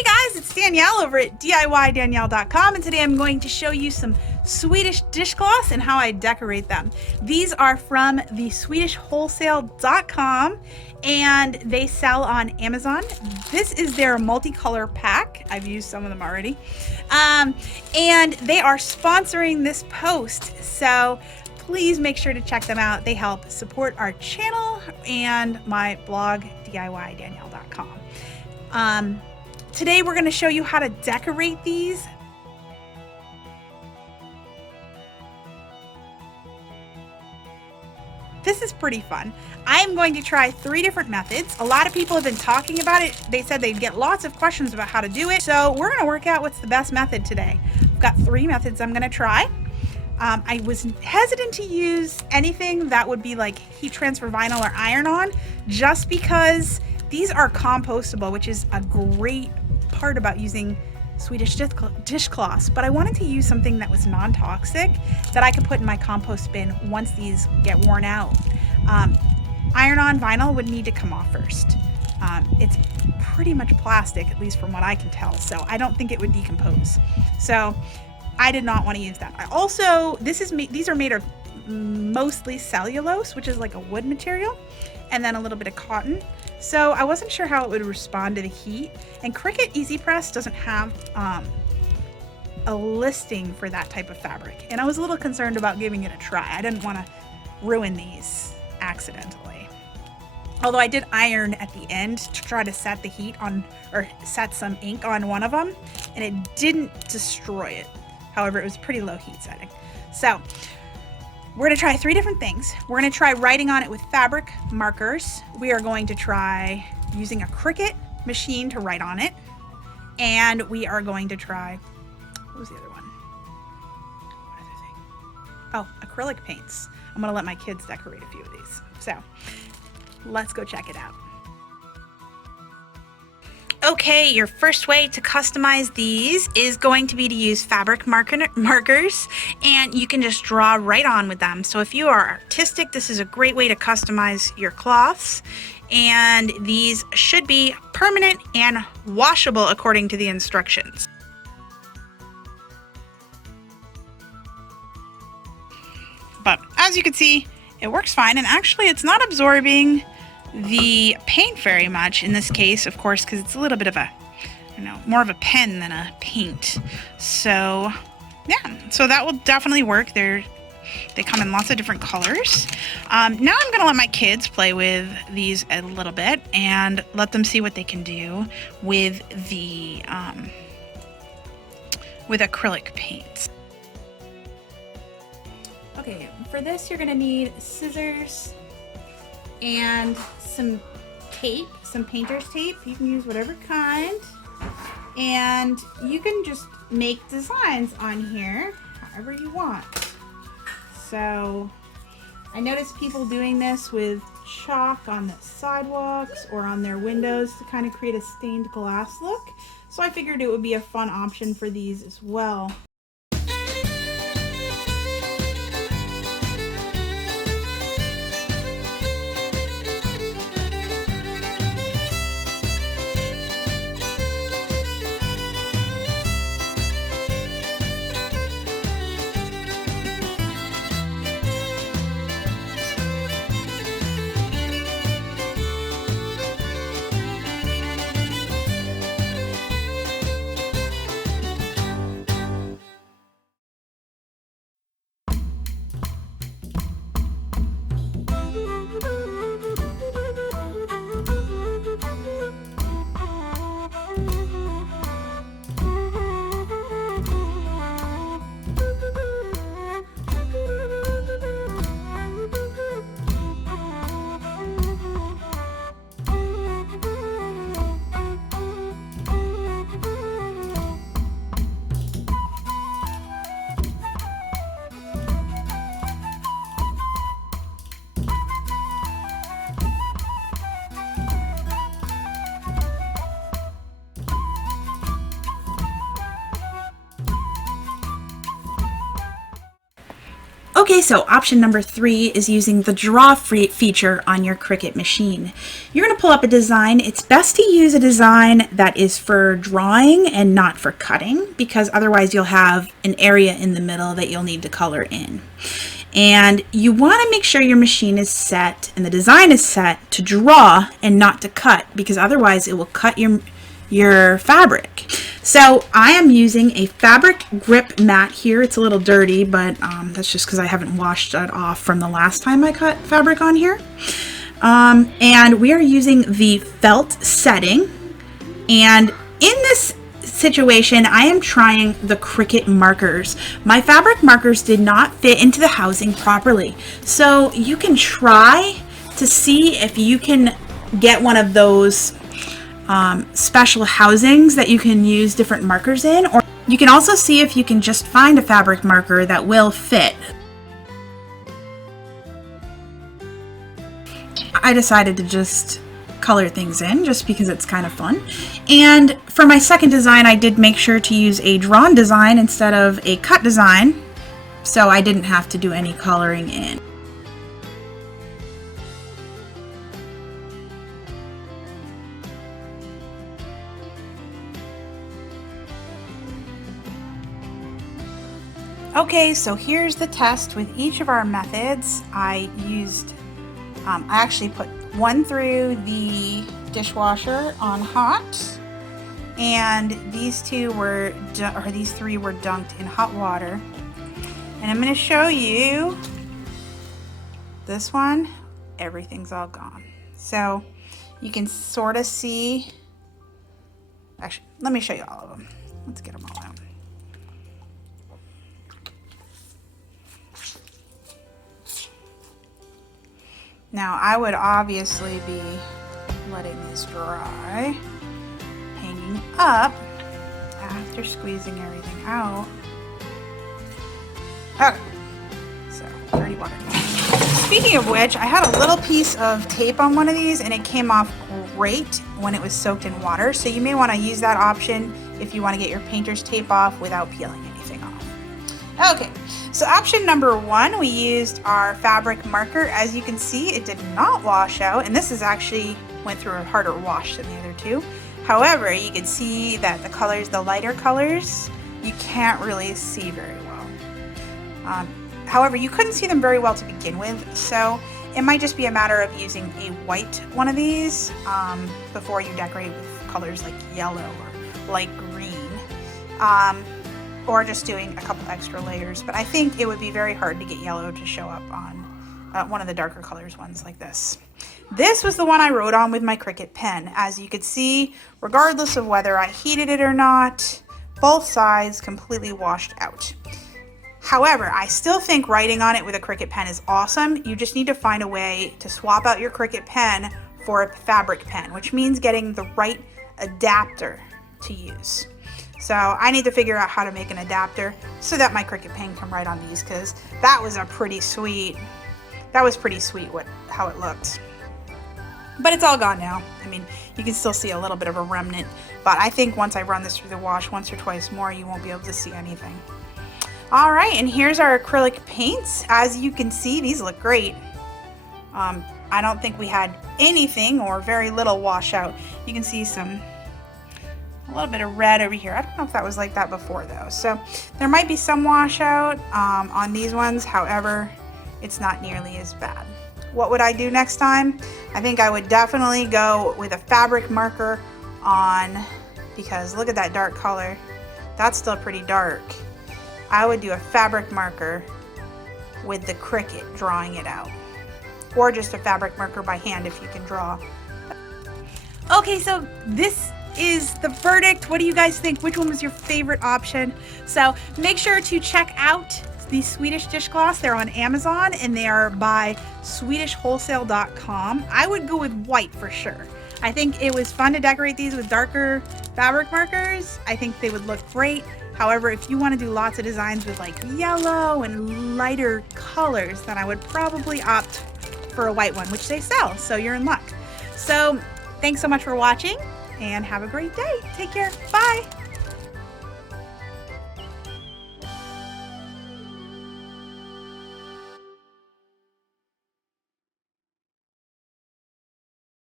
Hey guys, it's Danielle over at DIYDanielle.com, and today I'm going to show you some Swedish dishcloths and how I decorate them. These are from the SwedishWholesale.com and they sell on Amazon. This is their multicolor pack. I've used some of them already. And they are sponsoring this post, so please make sure to check them out. They help support our channel and my blog, DIYDanielle.com. Today we're going to show you how to decorate these. This is pretty fun. I am going to try 3 different methods. A lot of people have been talking about it. They said they'd get lots of questions about how to do it. So we're going to work out what's the best method today. I've got 3 methods I'm going to try. I was hesitant to use anything that would be like heat transfer vinyl or iron-on, just because these are compostable, which is a great part about using Swedish dishcloths. But I wanted to use something that was non-toxic that I could put in my compost bin once these get worn out. Iron-on vinyl would need to come off first. It's pretty much plastic, at least from what I can tell, so I don't think it would decompose. So I did not want to use that. I also, these are made of mostly cellulose, which is like a wood material, and then a little bit of cotton. So I wasn't sure how it would respond to the heat. And Cricut Easy Press doesn't have a listing for that type of fabric. And I was a little concerned about giving it a try. I didn't want to ruin these accidentally. Although I did iron at the end to try to set the heat on, or set some ink on one of them, and it didn't destroy it. However, it was pretty low heat setting. So we're going to try 3 different things. We're going to try writing on it with fabric markers. We are going to try using a Cricut machine to write on it. And we are going to try, what was the other one? What other thing? Oh, acrylic paints. I'm going to let my kids decorate a few of these. So let's go check it out. Okay, your first way to customize these is going to be to use fabric markers, and you can just draw right on with them. So if you are artistic, this is a great way to customize your cloths, and these should be permanent and washable according to the instructions. But as you can see, it works fine, and actually it's not absorbing the paint very much in this case, of course, because it's a little bit of a, more of a pen than a paint. So yeah, so that will definitely work. They come in lots of different colors. Now I'm gonna let my kids play with these a little bit and let them see what they can do with the with acrylic paints. Okay, for this you're gonna need scissors and some tape, some painter's tape. You can use whatever kind, and you can just make designs on here however you want. So I noticed people doing this with chalk on the sidewalks or on their windows to kind of create a stained glass look, so I figured it would be a fun option for these as well. Okay, so option number 3 is using the draw feature on your Cricut machine. You're going to pull up a design. It's best to use a design that is for drawing and not for cutting, because otherwise you'll have an area in the middle that you'll need to color in. And you want to make sure your machine is set and the design is set to draw and not to cut, because otherwise it will cut your fabric. So I am using a fabric grip mat here. It's a little dirty, but that's just because I haven't washed it off from the last time I cut fabric on here. And we are using the felt setting. And in this situation, I am trying the Cricut markers. My fabric markers did not fit into the housing properly. So you can try to see if you can get one of those special housings that you can use different markers in, or you can also see if you can just find a fabric marker that will fit. I decided to just color things in just because it's kind of fun. And for my second design, I did make sure to use a drawn design instead of a cut design, so I didn't have to do any coloring in. Okay, so here's the test with each of our methods. I actually put one through the dishwasher on hot, and these three were dunked in hot water. And I'm going to show you this one. Everything's all gone. So you can sort of see. Actually, let me show you all of them. Let's get them all out. Now I would obviously be letting this dry, hanging up after squeezing everything out. Okay, so dirty water. Speaking of which, I had a little piece of tape on one of these and it came off great when it was soaked in water. So you may want to use that option if you want to get your painter's tape off without peeling anything off. Okay, so option number 1, we used our fabric marker. As you can see, it did not wash out, and this is actually went through a harder wash than the other two. However, you can see that the colors, the lighter colors, you can't really see very well. However, you couldn't see them very well to begin with, so it might just be a matter of using a white one of these before you decorate with colors like yellow or light green. Or just doing a couple extra layers, but I think it would be very hard to get yellow to show up on one of the darker colors ones like this. This was the one I wrote on with my Cricut pen. As you could see, regardless of whether I heated it or not, both sides completely washed out. However, I still think writing on it with a Cricut pen is awesome. You just need to find a way to swap out your Cricut pen for a fabric pen, which means getting the right adapter to use. So I need to figure out how to make an adapter so that my Cricut pen can write on these, because that was pretty sweet how it looked. But it's all gone now. I mean, you can still see a little bit of a remnant, but I think once I run this through the wash once or twice more, you won't be able to see anything. All right, and here's our acrylic paints. As you can see, these look great. I don't think we had anything or very little washout. You can see a little bit of red over here. I don't know if that was like that before though. So there might be some washout on these ones. However, it's not nearly as bad. What would I do next time? I think I would definitely go with a fabric marker on, because look at that dark color. That's still pretty dark. I would do a fabric marker with the Cricut drawing it out. Or just a fabric marker by hand if you can draw. Okay, so this is the verdict. What do you guys think? Which one was your favorite option? So make sure to check out the Swedish Dishcloths. They're on Amazon and they are by SwedishWholesale.com. I would go with white for sure. I think it was fun to decorate these with darker fabric markers. I think they would look great. However, if you want to do lots of designs with like yellow and lighter colors, then I would probably opt for a white one, which they sell, so you're in luck. So thanks so much for watching and have a great day. Take care. Bye.